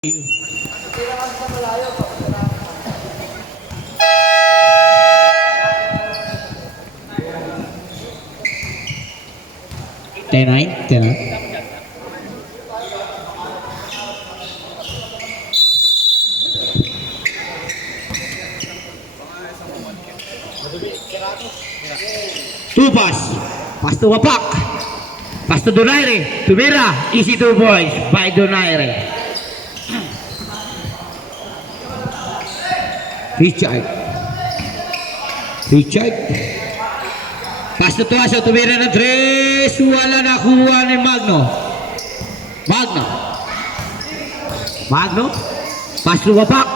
10-9, 10-9. Two pass to Wapak, pass to Donaire, tumira, easy 2 points by Donaire. Richard, pass to Tuaso, tumira ng 3, wala nakuha ni Magno, pass to Wapak,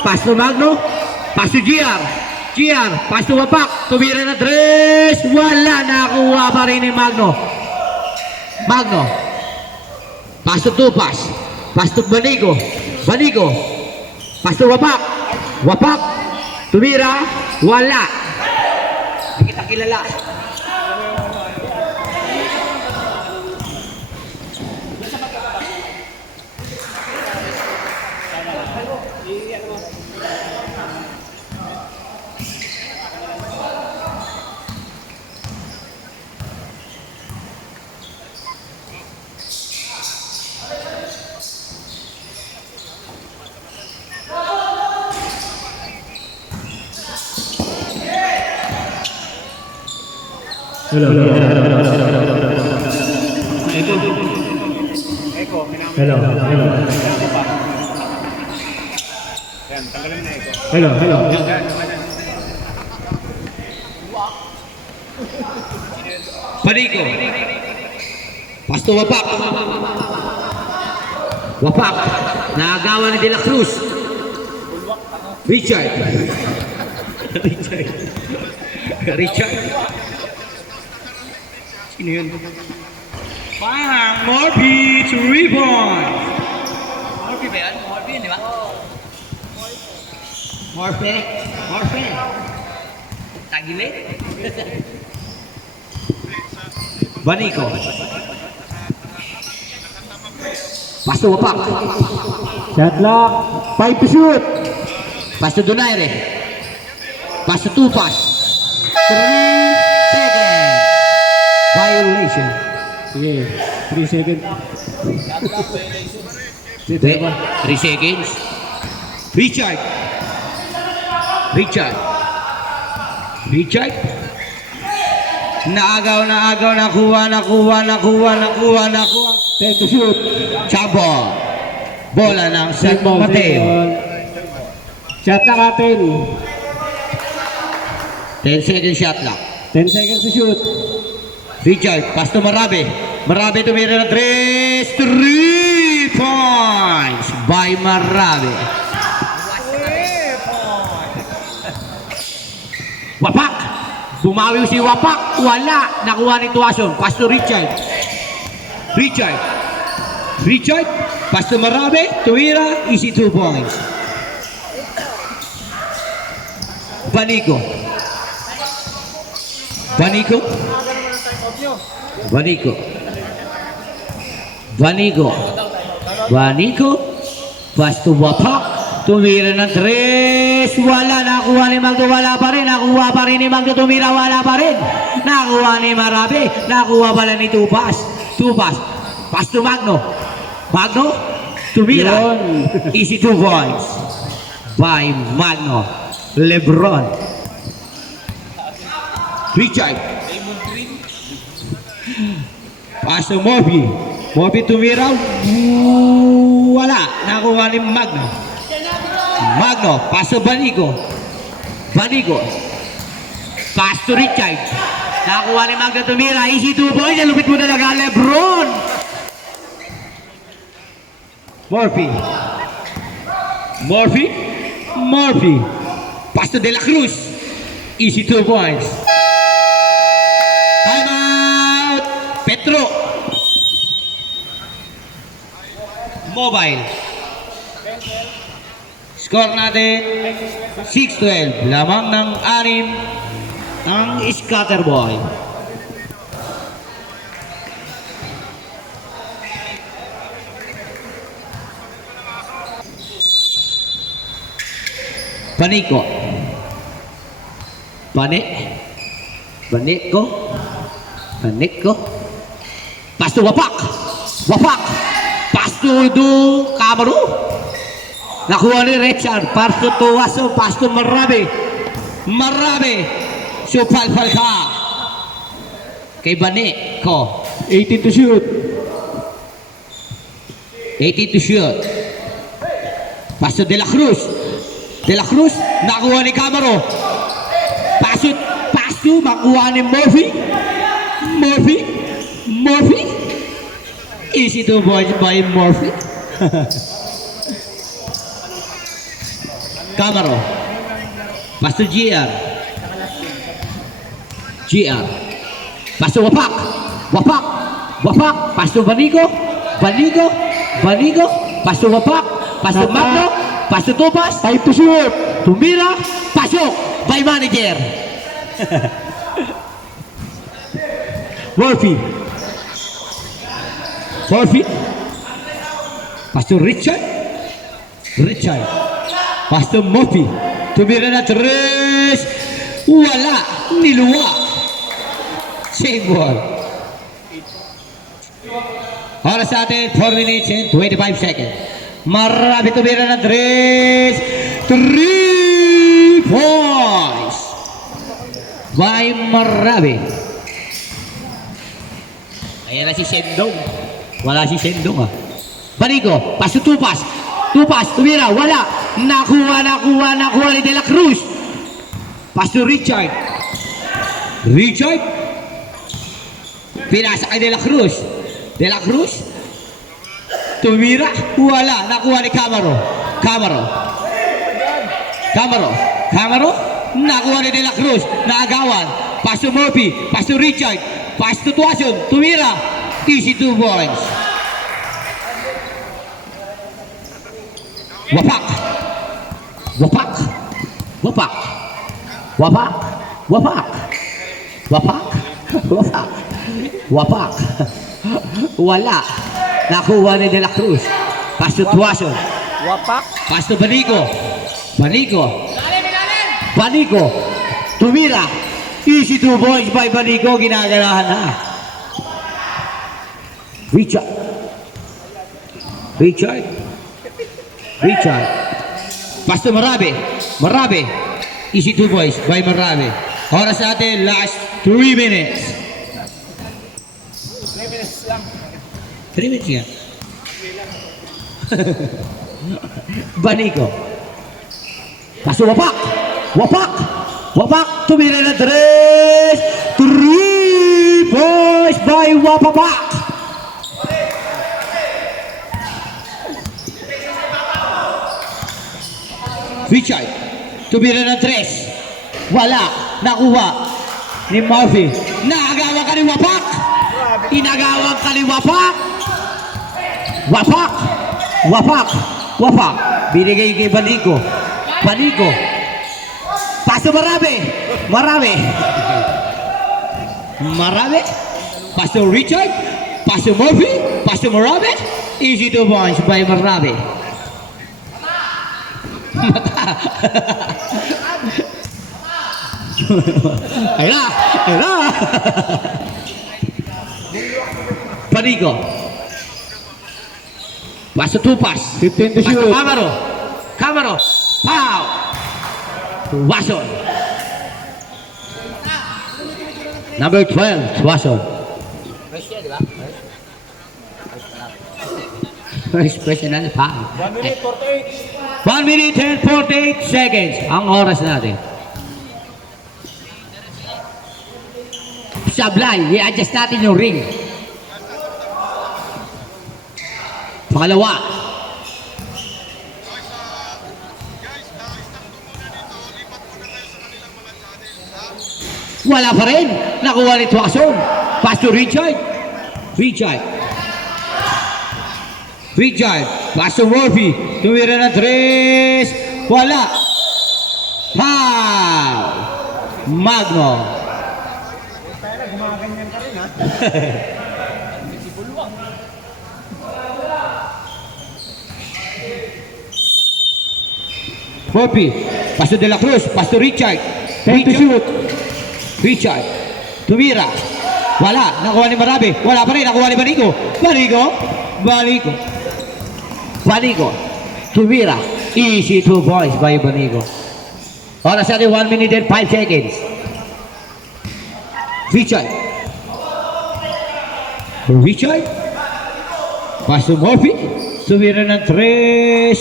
pass to Magno, pass to GR, pass to Wapak, tumira ng 3, wala nakuha pa rin ni Magno, pass to Tupas, pass to Banigo, pass to Wapak, tumira, wala. Hindi kita kilala. Hello. Banigo, pass to Wapak, naagawan ni De La Cruz, Richard, sino yun? Morphy, 3 points. Morphy ba yan? Morphy yun, di ba? Morphy. Tagili. Banico, pass to Wapak, Shot lock. 5 to shoot. pass to Donaire, pass to Tupas, 3 seconds. Violation. Sige. 3 seconds. 3 seconds. Richard. Naagaw, nakuha. 10 to shoot. Chabon. Bola ng San Second. Mateo. Shot lock atin. 10 second shot lock. 10 seconds to shoot. Richard, pass to Marabe. Marabe tumira ng 3 points by Marabe. Wapak! Bumawi si Wapak. Wala. Nakuha ni Tuason. Pass to Richard, pass to Marabe. Tumira. Easy 2 points. Banigo. Pass to Wapak, tumira ng 3, wala. Nakuha ni Magno, wala pa rin. Nakuha pa rin ni Magno, tumira, wala pa rin. Nakuha ni Marabe, nakuha pala ni Tupas, pass to Magno, tumira. Easy 2 points by Magno. Lebron. Richard, pass to Morphy tumira, wala. Nakuha ni Magno, pass to Banigo, pass to Richard, nakuha ni Magno, tumira. Easy 2 points. Lupit mo talaga, Lebron. Morphy, pass to De La Cruz, easy 2 points. Time out. Petro. Mobile. Score natin 6-12. Lamang ng 6 ang Scatterboy. Panico. Panico. Pasto wapak. Pasto do Camaro. Nakuha ni Richard. Pasto Tuwaso. Pasto Marabe. Supalpal ka. Kay Panico. 18 to shoot. 18 to shoot. Paso De La Cruz. Nakuha ni Camaro. Paso, makuha ni Murphy. Easy to boys by Murphy. Camaro. Paso GR. Paso wapak. Paso Banigo. Paso wapak. Paso Magno. Paso Tupas. 5 to shoot. Tumira. Pasok by manager. Murphy. Paso Richard. Paso Murphy. Tumira na 3. Wala. Niluwa. Same ball. Oras sa atin, 4 minutes and 25 seconds. Marami tumira na 3 points. By Marami. Ayan na si Sendong. Wala si Sendong Banigo, paso Tupas, tumira, wala. Nakuha ni De La Cruz. Paso Richard. Pinasa kay De La Cruz. Tumira, wala. Nakuha ni Camaro. Nakuha ni De La Cruz. Naagawan. Paso Murphy. Paso Richard. Paso Tuason. Tumira. Easy 2 points. Wapak. Wala. Nakuha ni De La Cruz. Paso Tuason. Paso Banigo. Tumira. Easy 2 points by Banigo. Ginaganahan na. Richard. Pasto Marabe. Easy 2 points by Marabe. Oras natin, last 3 minutes. 3 minutes nga. Banigo. Paso wapak. Tumira na 3 points by Wapapak. Richard. Tumira na 3. Wala. Nakuha ni Murphy. Inagawan ka ni Wapak. Wapak. Binigay kay Banigo. Paso Marabe. Paso Richard. Paso Murphy. Paso Marabe. Easy 2 points by Marabe. Ayun na. Banigo. Paso Tupas. 15 to Paso shoot. Camaro. Pow. Tuwason. Number 12, Tuwason. First personal foul. 1 minute and 48 seconds. Ang oras natin. Sablay, i-adjust natin yung ring. Pangalawa. Wala pa rin. Nakuha ni Tuason. Pass to Richard. Pass to Murphy. Tumira na 3. Wala. Foul. Magno. Murphy. Pasto De La Cruz. Pasto Richard. 10 to shoot. Richard. Tumira. Wala. Nakuha ni Marabi. Wala pa rin. Nakuha ni Banico. Banico. Tumira. Easy 2 points by Banico. Oras natin 1 minute and 5 seconds. Richard. Pasto Murphy. Tumira ng 3.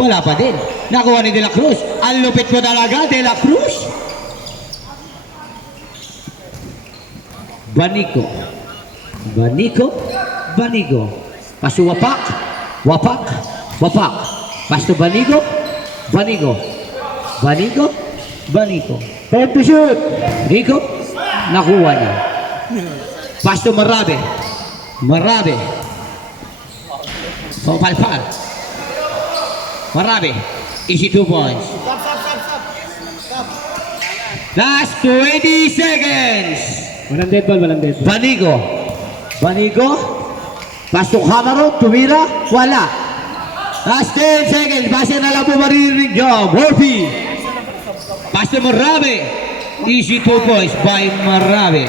Wala pa din. Nakuha ni De La Cruz. Ang lupit mo talaga, De La Cruz. Banico. Pasto Wapak. Pasto Banico. 10 to shoot. Rico. Nakuha niya. Pasto Marabe. Pangpalpal. Marabe. Easy 2 points. Last 20 seconds. Walang dead ball. Banico. Pasto Camaro. Tumira. Wala. Last 10 seconds. Base na lang po maririnig niyo. Murphy. Pasto Marabe. Easy 2 points by Marabe.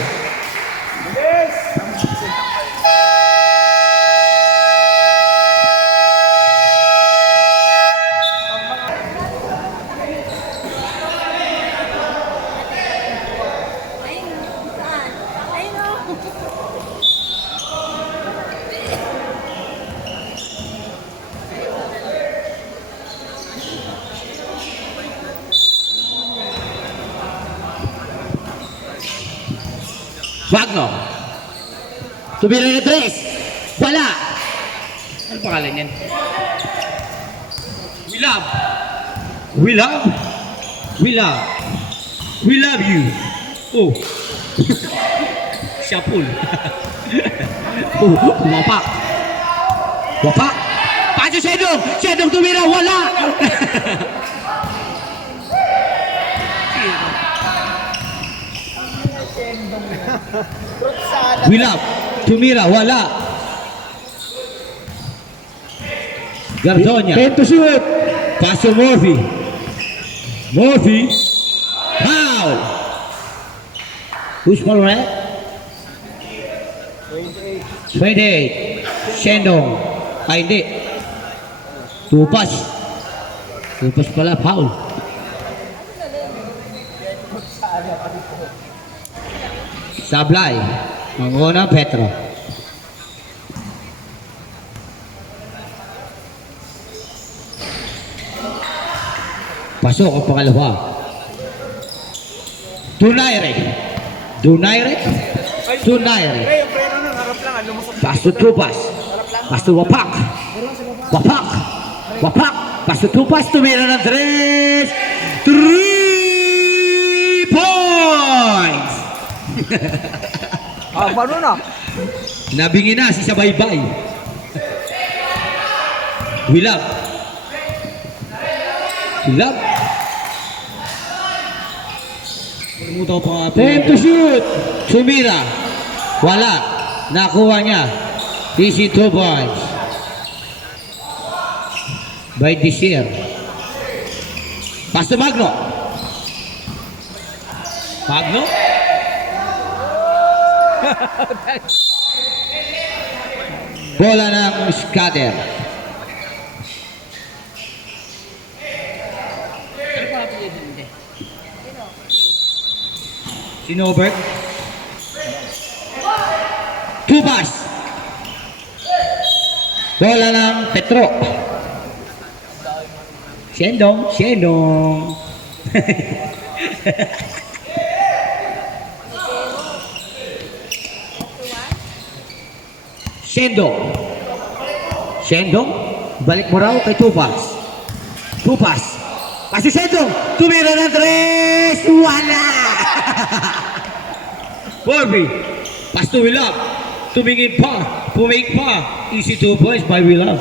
Wagno. Tumira na 3. Wala. Ano pangalan yan? We love you. Oh. Syapul. Wapak. Paso Sedong tumira. Wala. Tumira, wala. Gardonya. 10 to shoot. Paso Murphy. Foul. Who's ball red? 28. Shendong. Ay, hindi. Tupas pala, foul. Sablay. Ang una, Petro. Pasok ang pangalawa. Donaire. Pasto Tupas. Pasto Wapak. Pasto Tupas. Tumira ng 3 points! Paano na? Nabingi na si Sabaybay. Wilab. 10 to shoot. Sumira. Wala. Nakuha niya. Easy 2 points. By Desir. Pasto Magno. Bola ng scatter. Sinobert. Tupas. Bola ng Petro. Shendong. Shendong, balik mo raw kay Tupas. Pasi Shendong, tumira ng 3, wala! Bobby, Pasto Wilab, tumingin pa, pumake pa, easy 2 points by Wilab.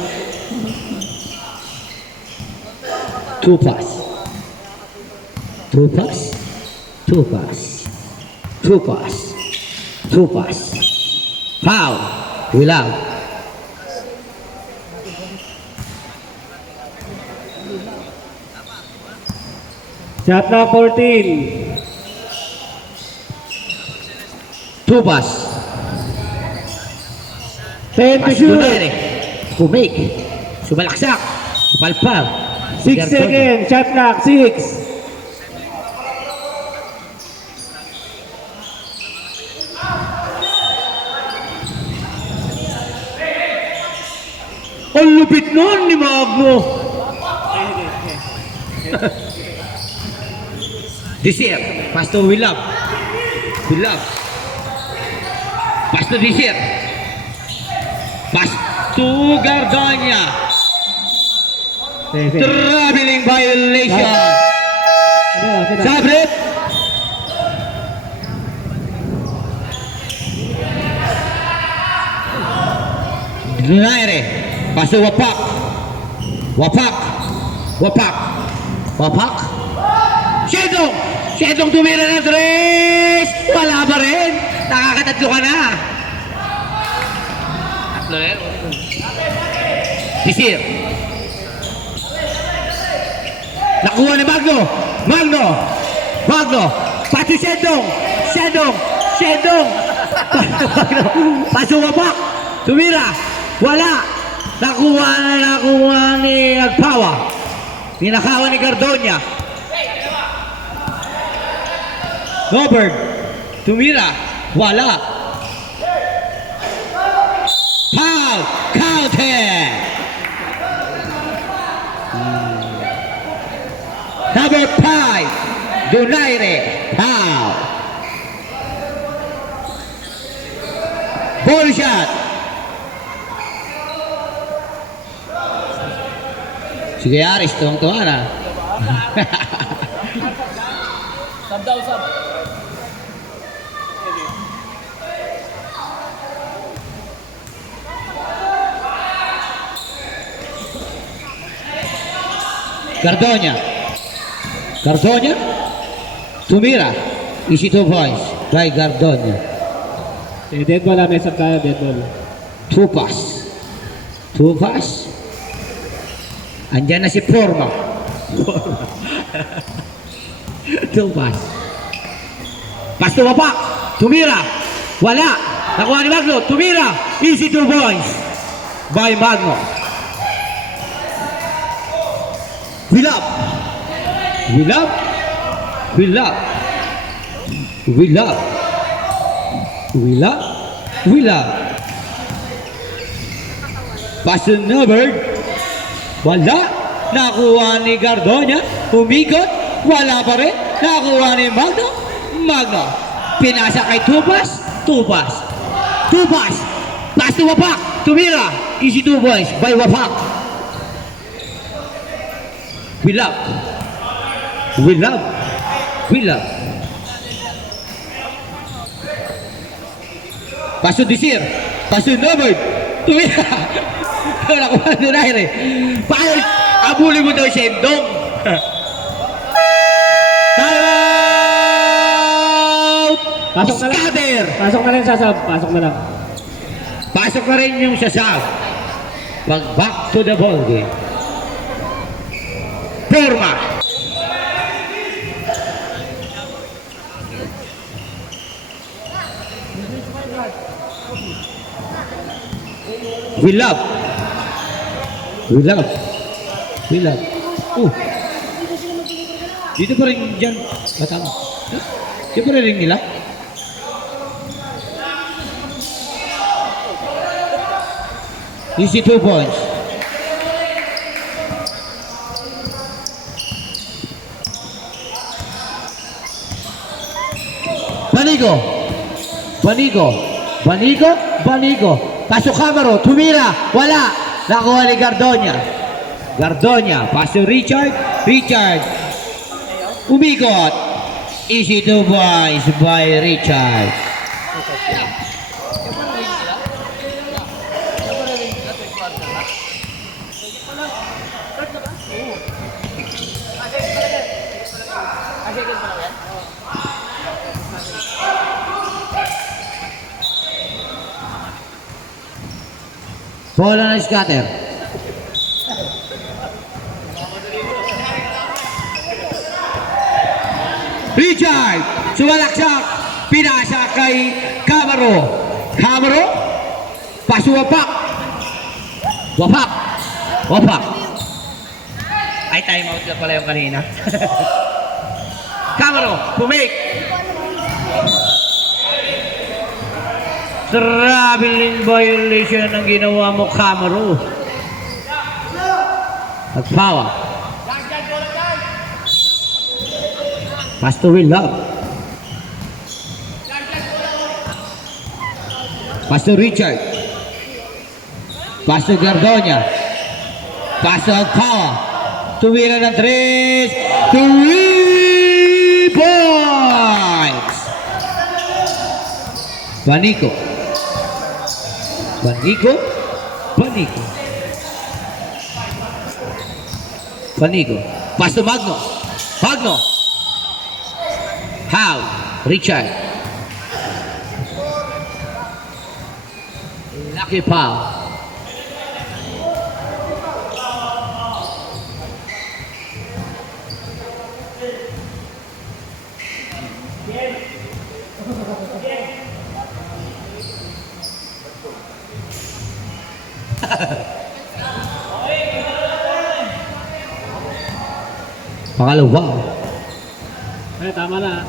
Tupas. Foul. Wilab. Shot clock 14. 2 pass. 10 to Pass shoot. Donaire. Kumik. Sumalaksak. Palpal. 6 seconds. Shot clock 6. Ang lupit nun ni Magno. Desir. Pass to Willab. Willab. Pass to Desir. Pass to Gardania. Traveling violation. Sabret. Donaire. Pass to Wapak. Wapak. Wapak. Wapak. Shedong! Shedong tumira ng 3! Wala pa rin! Nakakatatlo ka na! Tatlo rin? Sisir. Nakuha ni Magno! Magno! Magno! Paso Shedong! Shedong! Shedong! Paso Wapak! Tumira! Wala! Nakuha ni Agpawa. Ninakawan ni Gardonia. Robert. Tumira. Wala. Foul. Counted. Number 5. Donaire. Foul. Ball shot. Sige Aris, tuwang-tuwa na. Sab daw, sab. Gardonia. Gardonia. Tumira. Easy 2 points by Gardonia. Dead ball, mess up tayo, dead ball. 2 pass. 2 pass. Andyan na si Forma. 2 pass. Pass to Wapak. Tumira. Wala. Nakuha ni Magno. Tumira. Easy 2 points by Magno. Willab. Willab. Willab. Willab. Willab. Willab. Pass to Norbert. Wala. Nakuha ni Gardonia. Umikot. Wala pa rin. Nakuha ni Magno. Magno. Pinasa kay Tupas. Tupas. Tupas. Pass to Wapak. Tumira. Easy 2 points by Wapak. Willab. Willab. Willab. Pass to Desir. Pass to Norbert. Tumira. Nakuha ni Donaire. Paano? Abuli mo daw siya Dong. Time out! Pasok na lang. Scatter! Pasok na lang sa sub. Pasok na lang. Pasok na rin yung sasab. Pag back to the ball game. Forma. Willab. Willab. Willab. Dito pa rin dyan. Batang. Dito pa rin nila. Easy 2 points. Banigo. Banigo. Banigo. Banigo. Pasok Camaro. Tumira. Wala. Nakuha ni Gardonia. Gardonia. Pasok Richard. Richard. Umigot. Easy 2 points by Richard. Bola na scatter. Richard, sumalaksak, pinasa kay Camaro. Camaro, pasuwapak. Wapak. Wapak. Ay, time out na pala yung kanina. Camaro, pumake. Traveling violation ang ginawa mo, Camaro. Nagpawa. Pass to Will Love. Pass to Richard. Pass to Gardonia. Pass to Agpawa. Tumira ng 3 points. Banico. Banico. Banico. Banico. Pass to Magno. Magno. How? Richard. Lucky Pau. Pangalawa. Ay, tama na.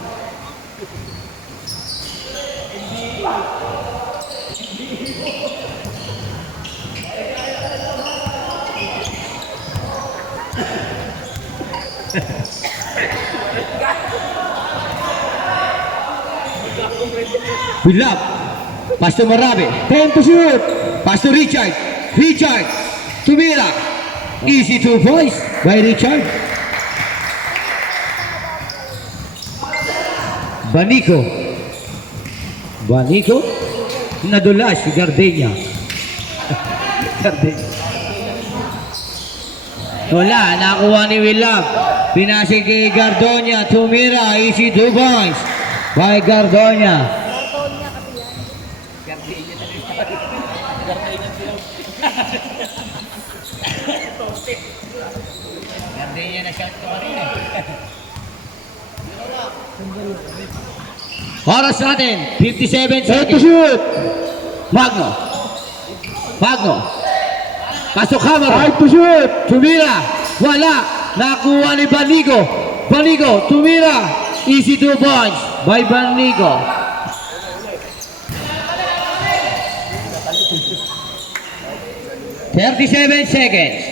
With love. Pass to Marabe. Time to shoot. Pass to Richard. Richard. Tumira. Easy 2 points by Richard. Banico. Banico. Nadulas si Gardenia. Gardenia. Wala. Nakuha ni Willab. Pinasig kay Gardonia. Tumira. Easy 2 points by Gardonia. Gardenia na shot ko rin eh. Oras natin, 57 seconds. Shoot! Magno. Magno. Pasok Camaro. Time to shoot! Tumira. Wala. Nakuha ni Banigo. Banigo. Tumira. Easy 2 points by Banigo. $37 seconds.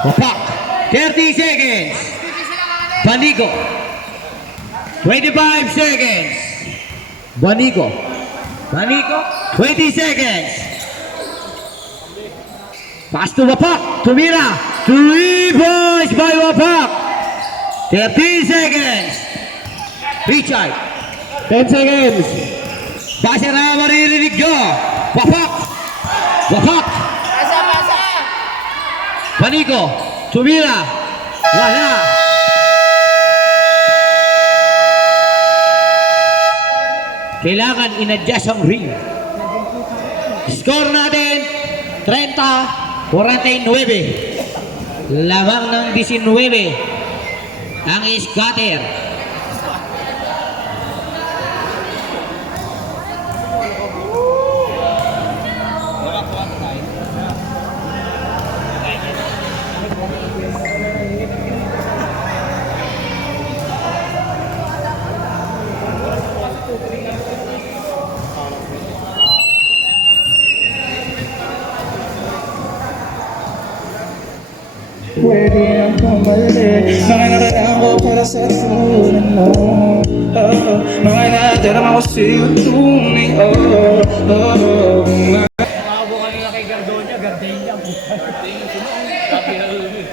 Wapak. 30 seconds. Banigo. 25 seconds. Banigo. Banigo. 20 seconds. Pass to Wapak. Tumira. 3 points by Wapak. 13 seconds. Richard. 10 seconds. Basa na maririnig nyo. Wapak. Wapak. Banigo. Tumira. Wala. Kailangan in-adjust ang ring. Score natin 30-49. Lamang ng 19 ang scatter. Pwede ang pumalik mga nakaraan ko para sa tulad mo. Mga nadarama ko sa'yo tunay. Nakabo kanina kay Gardonia, Gardenia. Gardenia sunod. Sabi na yun eh.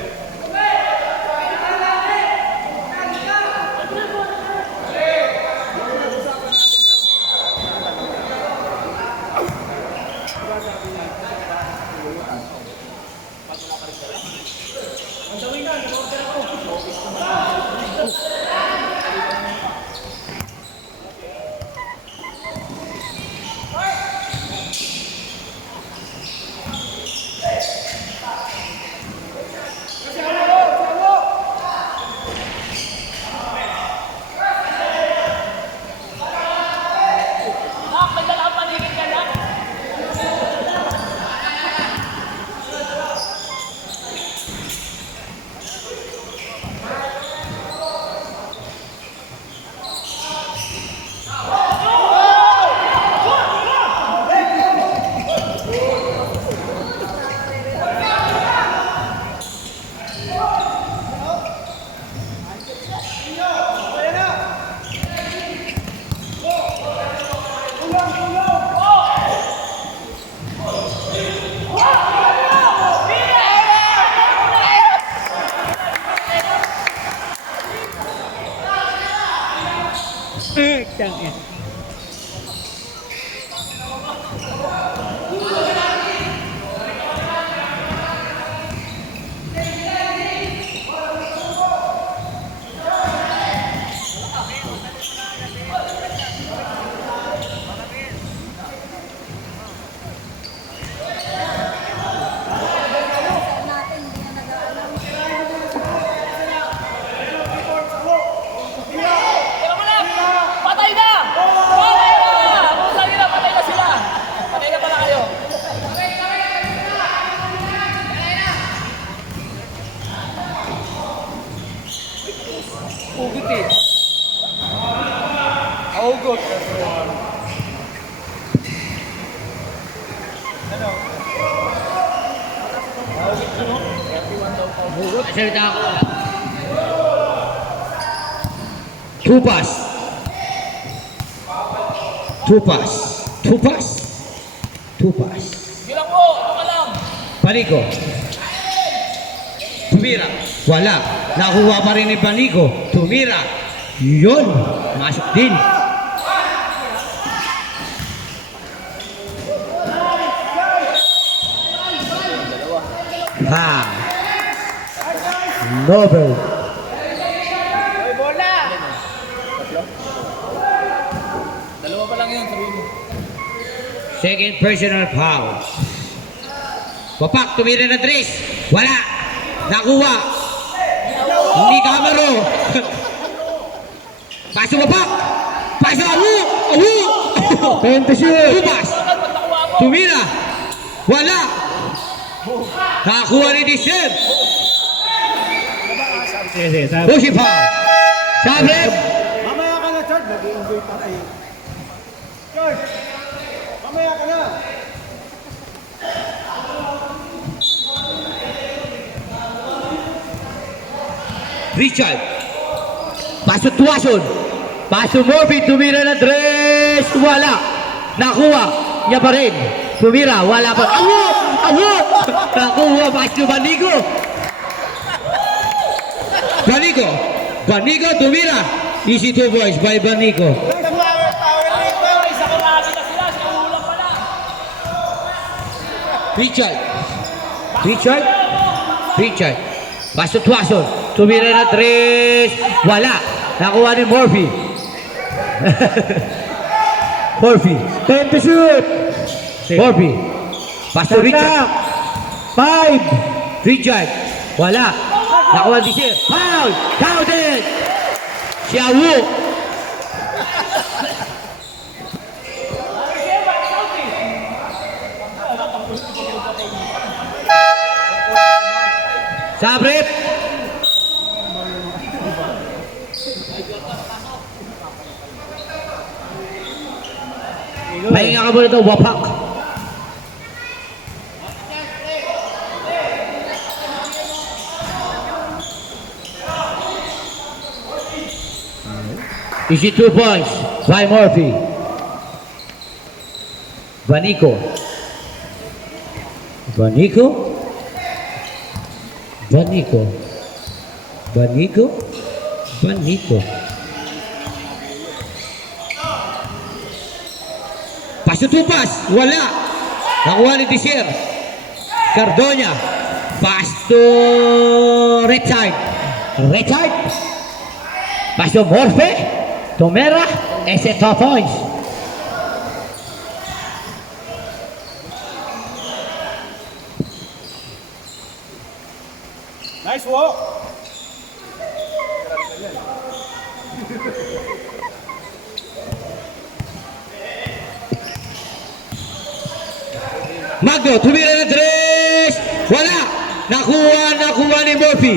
yan. Tira mo lang! Patay na! Patay na! Patay na! Patay na sila! Patay na pala kayo! Ugot eh. Ugot. Salita ako. Tupas. Tupas. Tupas. Tupas. Bilang mo! Ito ka lang! Panico. Tumira. Wala. Nakuha pa rin ni Panico. Tumira. Yun. Masok din. Ha. Nobel. Dalawa pa lang yun, sabihin mo. Second personal foul. Papak, tumira na tres. Wala. Nakuha. Hindi kamero. Paso papak. Paso awu. Awu. 20 shoot. Tupas. Tumira. Wala. Nakakuha ni Disher. Sige, sabi. Pushi foul. Sabi. Mamaya ka na, Chard. Nag-i-enjoy pa kayo. Chard! Mamaya ka na! Richard. Paso Tuason. Paso Morphy. Tumira na tres. Wala. Nakuha. Niya pa rin. Tumira. Wala pa. Awo! Awo! Nakuha. Paso Banigo. Banigo. Banigo. Tumira. Easy 2 boys by Banigo. Isa ko lagi na sila, sinuhulang pala. Richard. Richard. Richard. Paso Tuason. Tumira na tres. Wala. Nakuha ni Morphy. Morphy. 10 to shoot. Morphy. Paso Richard. 5. Richard. Wala. Nakuha ni Sir. Foul. Counted. Xiaowu. Sabrip. Pahinga ka muna ito, wapak. Easy 2 points by Morphy. Banico. Banico. Banico. Banico. Banico. Paso tupas. Wala. Nakuha ni Tisir. Cardonya. Pass to Richard. Richard. Pass to Morphe. Tomera. Ese 2 points. Nice walk! Magdo, tumira na tres. Wala. Nakuha ni Morphy.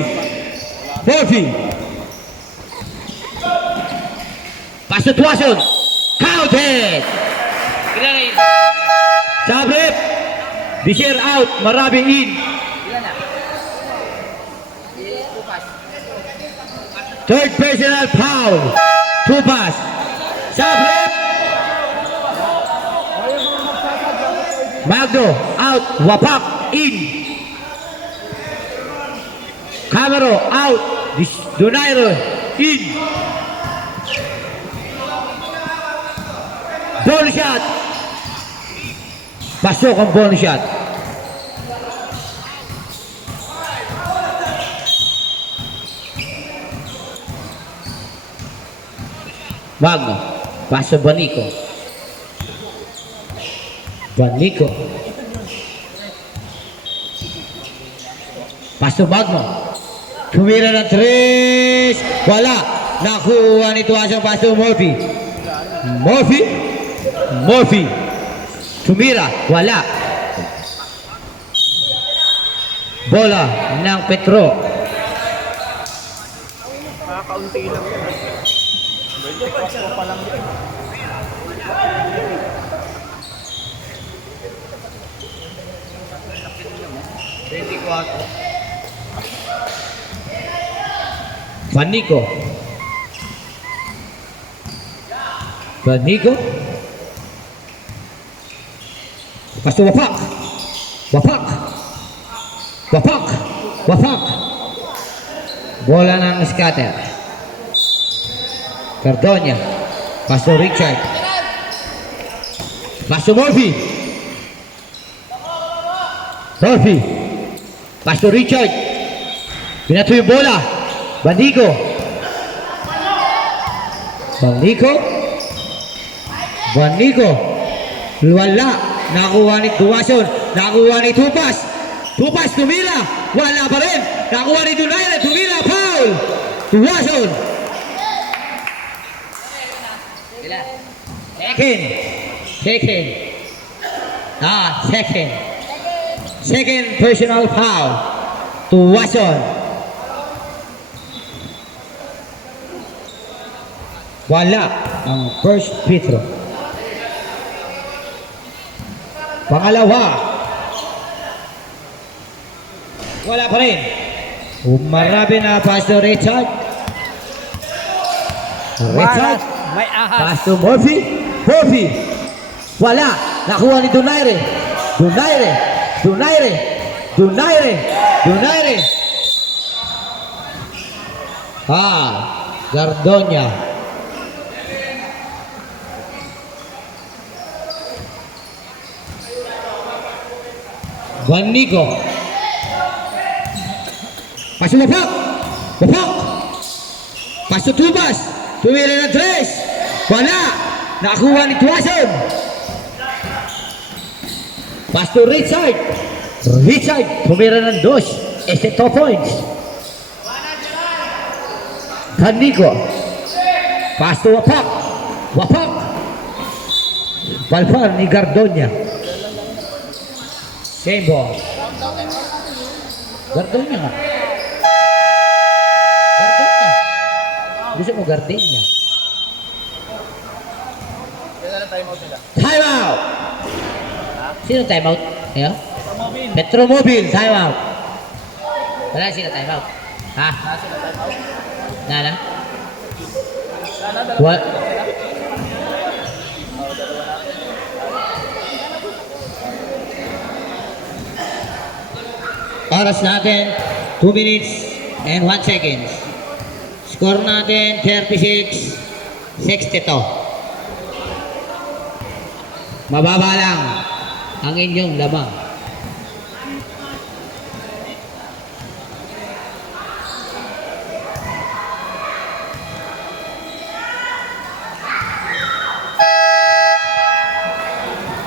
Morphy. Paso Tuason. Counted. Sabrip. Bishir out. Marabi in. Third personal foul. 2 pass. Sabrip. Magdo out. Wapak in. Camero out. Donairo in. Bonus shot. Pasok ang bonus shot. Magno. Paso Banico. Banico. Paso Magno. Tumira ng 3. Wala. Nakuha ni Tuasang Paso Murphy. Murphy. Tumira. Wala. Bola ng Petro. Nakakaunti lang yan. 24 pa lang yan. Banico. Pasto Wapak. Bola ng scatter. Cardonia. Pasto Richard. Pasto Murphy. Pasto Richard. Pinato yung bola. Banico. Wala. Nakuha ni Tuwason. Nakuha ni Tupas. Tumira. Wala pa rin. Nakuha ni Donaire. Tumira. Foul. Tuwason. Second personal foul. Tuwason. Wala ang first free throw. Pangalawa. Wala pa rin. Umarabi na Pastor Richard. May ahas. Pastor Murphy. Wala. Nakuha ni Donaire. Gardonia. Banico. Paso Wapak. Paso Tubas. Tumira ng 3. Wala. Nakuha ni Tuwason. Pasto Richard. Tumira ng 2. Este 2 points. Banico. Pasto Wapak. Palpar ni Gardonia. Same ball. Gardonia nga. Gusto mo Gardonia. Time out. Sino time out? Ayo? Petromobile. Time out. Wala sila time out. Ha? Nala? What? Oras natin 2 minutes and 1 seconds. Score natin 36-62. Mababa lang ang inyong lamang.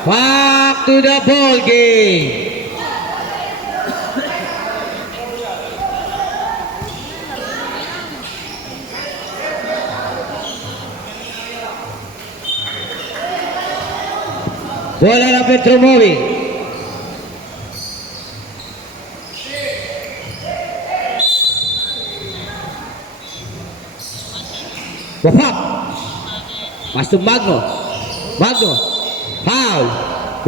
Back to the ball game. Bola na Petromobile. Wapak. Pastor Magno. Foul.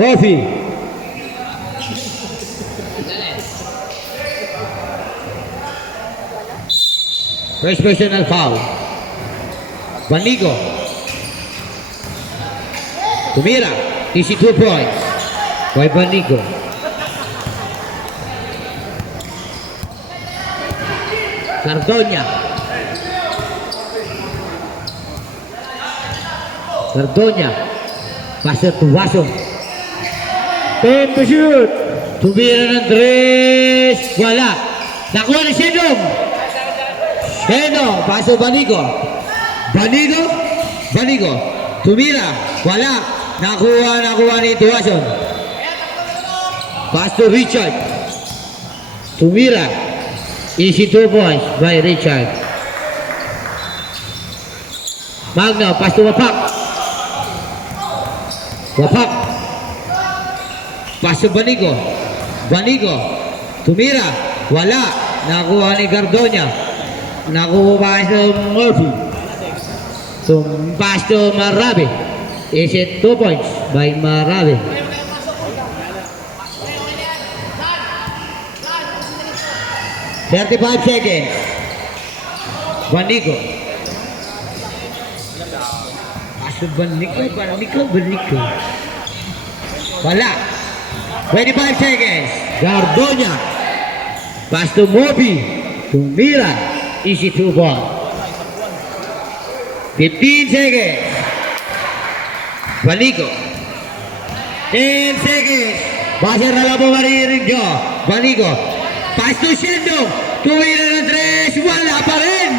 Murphy. First personal foul. Banico. Tumira. Easy 2 points. By Banico. Cardonia. Pasto to Wason. 10 to shoot. Tumira ng 3. Wala. Nakuha ni Shendong. Shendong. Paso Banigo. Banigo. Tumira. Wala. Nakuha ni Tuwason. Pasto Richard. Tumira. Easy 2 points by Richard. Magno. Pasto Wapak. Paso Banigo. Tumira. Wala. Nakuha ni Gardonya. Nakuha Pasto Murphy. Pasto Marabe. Is it 2 points by Marabe. $35 seconds. Banigo. Pasto Banigo. Wala. 25 seconds. Gardonya. Pasto Murphy. Tumira. Easy 2 ball. 15 seconds. Banigo. 10 seconds. Base na lang po maririnig nyo. Banigo. Pasto Shendong. Tumira ng 3. Wala pa rin.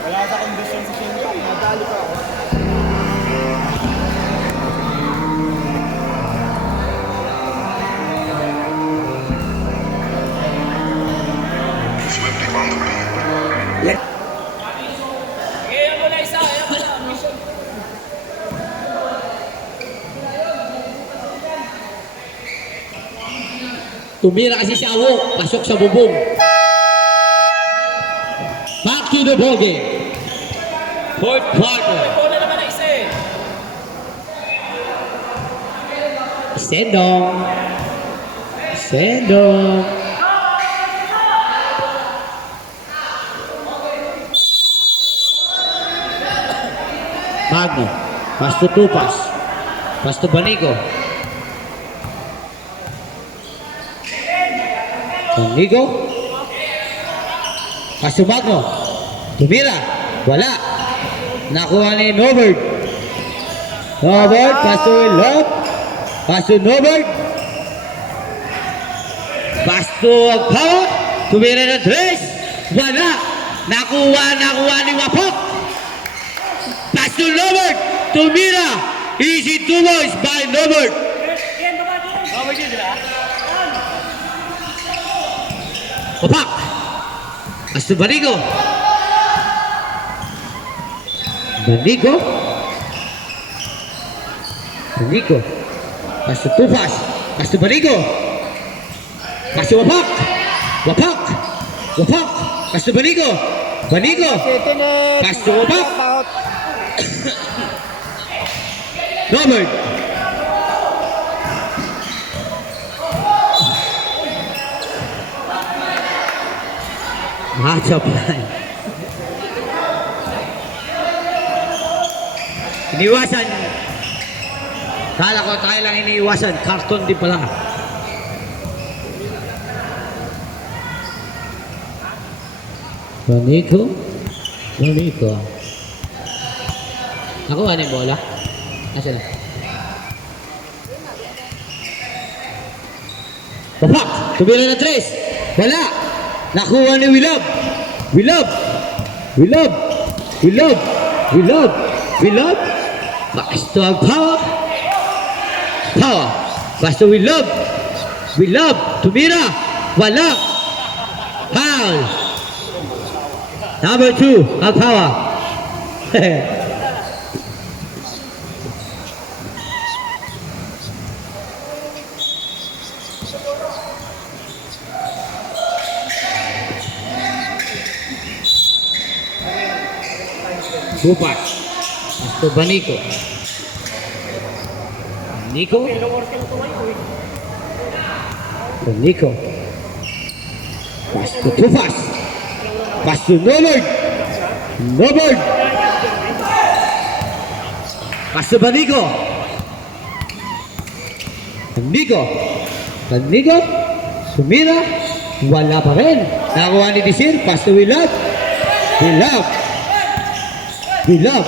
Wala sa kondisyon si Shingo. Nadali pa ako. Ayan mo na isa. Ayan mo na. Mission. Tumira kasi si Awo, pasok sa bubong. Back to the ball game. Fourth quarter. Ikaw na naman na isa eh. Sendong. Magno. Pasto Tupas. Pasto Banigo. Pasto Magno. Tumira. Wala. Nakuha ni Norbert. Pasto Love. Pasto Norbert. Pasto Agpawa. Tumira ng 3. Wala. Nakuha ni Wapok. Pasto Norbert. Tumira. Easy 2 points by Norbert. Wapak. Pasto Banigo. Pasto Tupas. Pasto Banigo. Pasto Wapak. Pasto Banigo. Pasto Wapak. Robert. Matchup line. Iniwasan. Kala ko tayo lang iniiwasan. Karton din pala. Banigo. Ako ano yung bola? Nasaan na? Papak! Tumira na 3. Wala! Nakuha ni Willab. Pasto ang power. Pasto Willab. Tumira. Wala. Foul. Number 2 ang power. Bupat. Pasto Banigo. Pasto Tupas. Pasto Norbert. Pasto Banigo. Nico. Nico. Sumira. Wala pa rin. Nakuha ni Desir. Pass to Willab. Willab. Willab.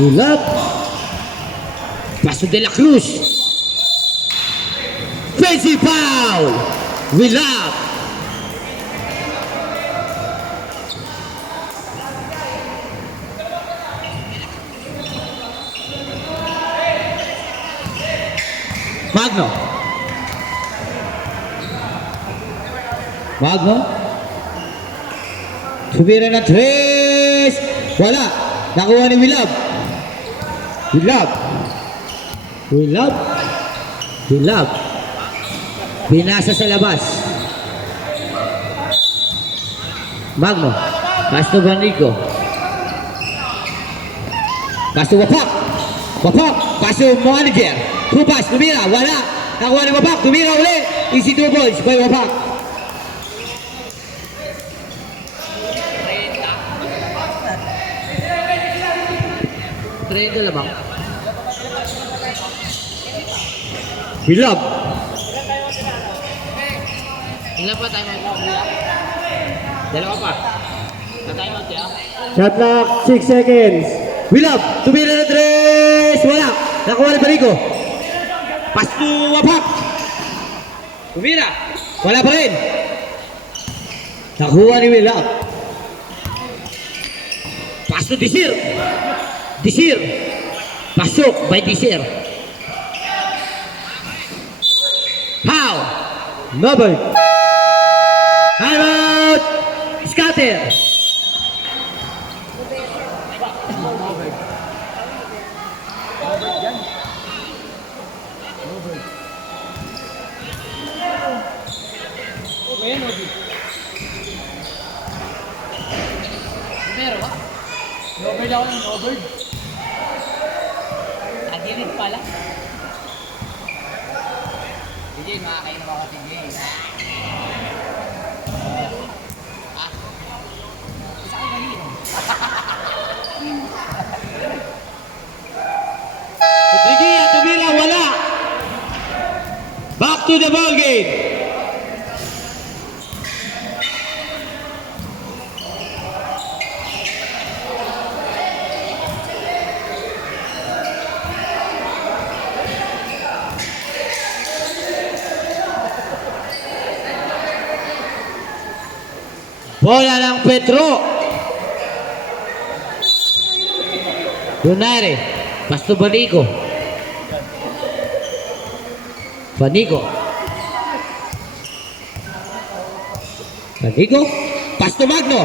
Willab. Pass to De La Cruz. Fancy foul. Willab. Magno. Magno. Sumira na 3. Wala. Nakuha ni Willab. Willab. Willab. Willab. Pinasa sa labas. Magno. Pass to Banico. Pass to Wapak. Wapak. Pass to manager. Tupas, tumira, wala. Nakuha ni Wapak, tumira uli. Easy 2 points by Wapak. Trento lamang. Willab. Ilan pa tayo mag-uwi? Dalawa pa. Natay mag-uwi. Shot clock, 6 seconds. Willab, tumira na 3. Wala. Nakuha ni Barico. Pass to Wapak. Tumira. Wala pa rin. Nakuha ni Willab. Pass to Desir. Desir. Pasok by Desir. How? Nobel. Time out. Scatter. Pero ba? Snowbird ako ng snowbird. Agilit pala. DJ, makakain naman ako DJ. Ah? Isa kayo ganito. Rodriguez, tumira, wala. Back to the ball game. Bola ng Petro. Donaire. Pass to Banico. Banico. Banico. Pass to Magno.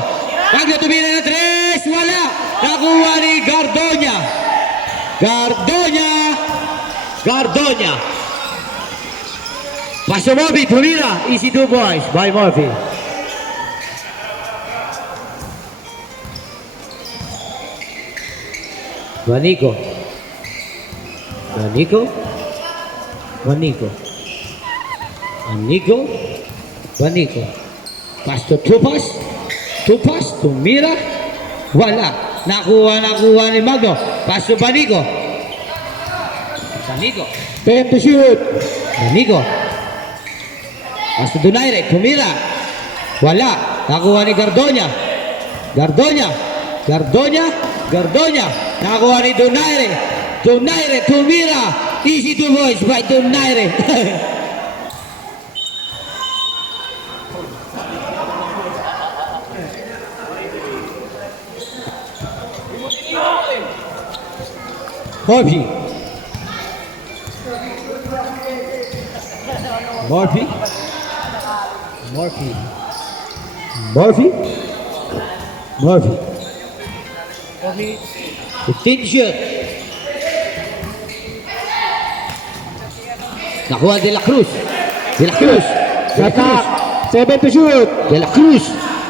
Magno tumira na 3. Wala. Nakuha ni Gardonya. Gardonya. Gardonya. Pass to Murphy. Tumira. Easy 2 points by Murphy. Banico. Banico. Banico. Banico. Banico. Pass to Tupas. Tupas. Tumira. Wala. Nakuha ni Magno. Pass to Banico. Banico. 10 to shoot. Banico. Pass to Donaire. Tumira. Wala. Nakuha ni Gardonya. Gardonya. Gardonya. Gardonya. Nakuha ni Donaire. Donaire. Tumira. Easy 2 points by Donaire. Murphy. Murphy. Murphy. Murphy. Murphy. 15 shoot. Nakuha De La Cruz. De La Cruz. De La Shot Cruz. clock, 7 to shoot. De La Cruz.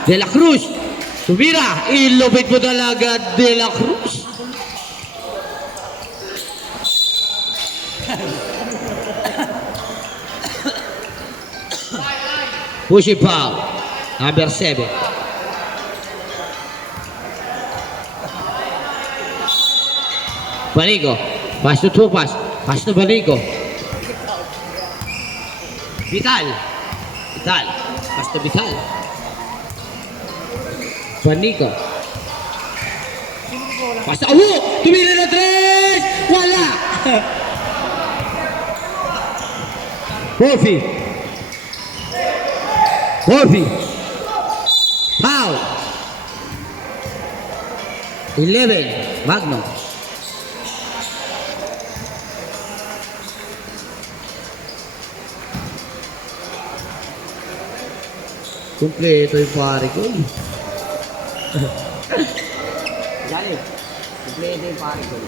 De La Cruz. Tumira. Ilupit mo talaga De La Cruz. Push it foul. Number 7. Banico. Pass to Tupas. Pass to Banico. Vital. Vital. Basta Vital. Juanico. Basta tumira na 3! Wala! Wolfie. Foul. 11. Magno. Kompleto yung pare ko. Galing. Kompleto yung pare ko.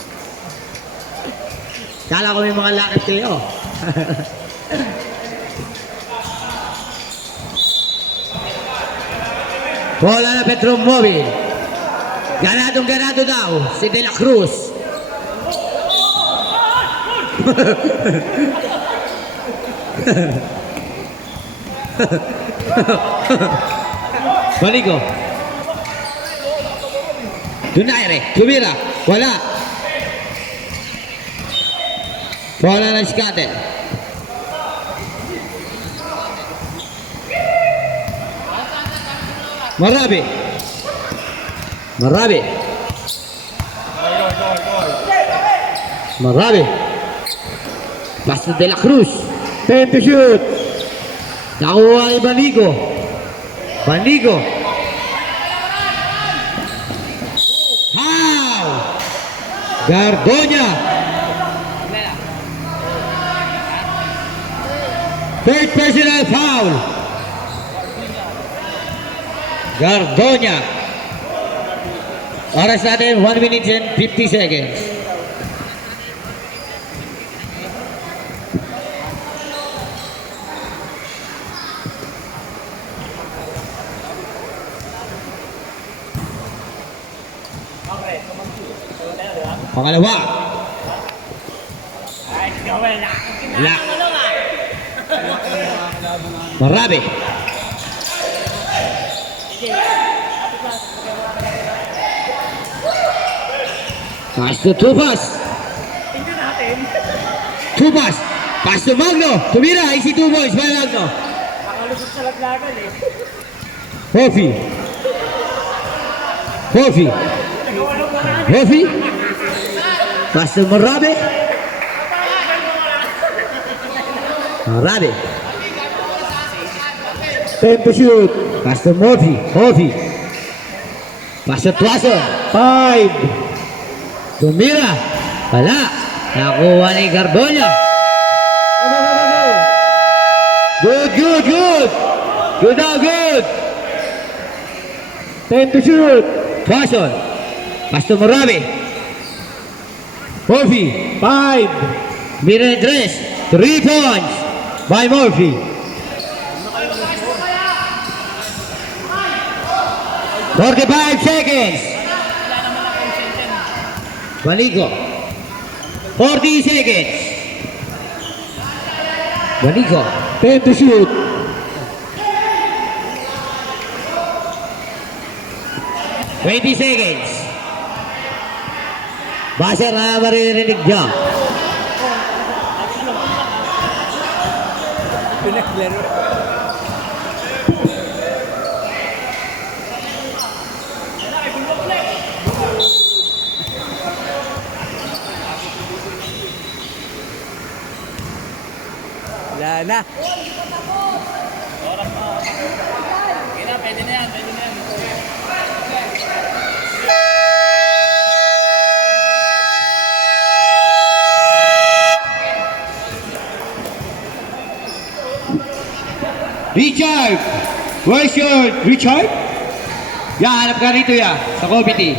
Kala ko may mga lakad kayo. Bola na Petro Mobile. Ganado daw si De La Cruz. Baligo. Donaire, tumira. Wala. Bola ng Scatter. Marabi. Basta De La Cruz. 10 to shoot. Nakuha ni Banigo. How? Gardonya. Third personal foul. Gardonya. Oras natin 1 minute and 50 seconds. Pangalawa. Wala. Marabi. Pass to Tupas. Pass to Magno. Tumira. Easy 2 points. Magno. Nakalusot sa laglagan eh. Hofi. Pass to Marabi. 10 to shoot. Pass to Hofi. Pass to Tuason. 5. Tumira. Wala. Nakuha ni Gardonya. Good. Good. 10 to shoot. Tuason. Pass to Marabi. Hofi. 5. Mira-Andres. 3 points by Murphy. 45 seconds. Baligo. 40 seconds. Baligo. 10 to shoot. Twenty seconds. Buzzer na maririnig niya. Wala na. Pwede na yan. Richard! Where's your Richard? Hanap ka rito sa committee.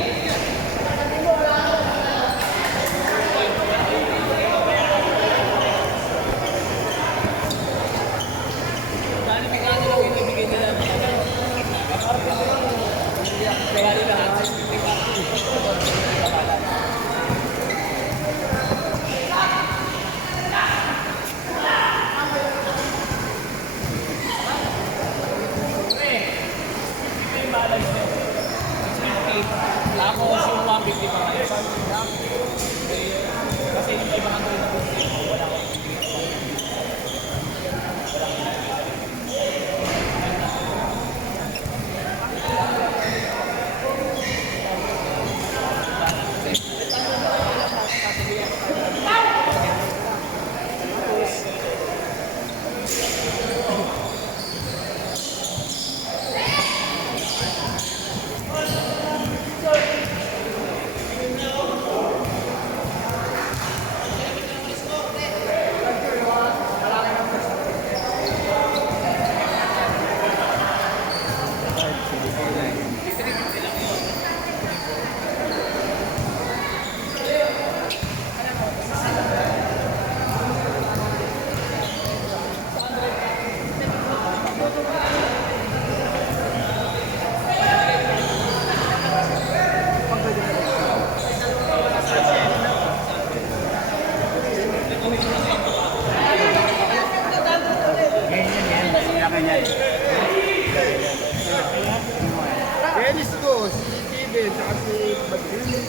Miguel, tsaka si Badrin.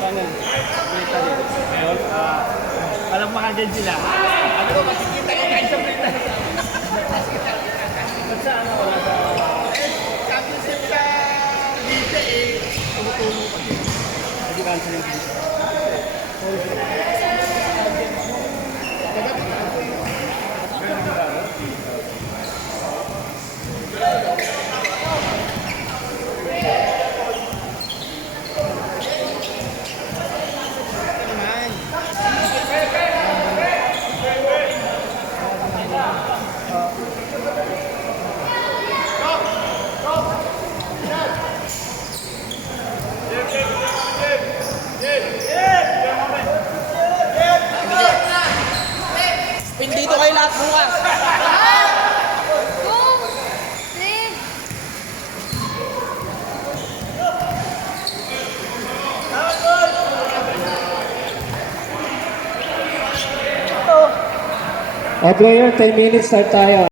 Ano? Kita dito. Ayun, alam mo kagad sila. Ano ko, makikita ko kahit sa plita. Ba't sa ano ko lang sa... Championship sa dito eh. Tumutulo pa din. Hindi ka sa yung plita. Pin dito kayo lahat bukas. O player, 10 minutes start tayo.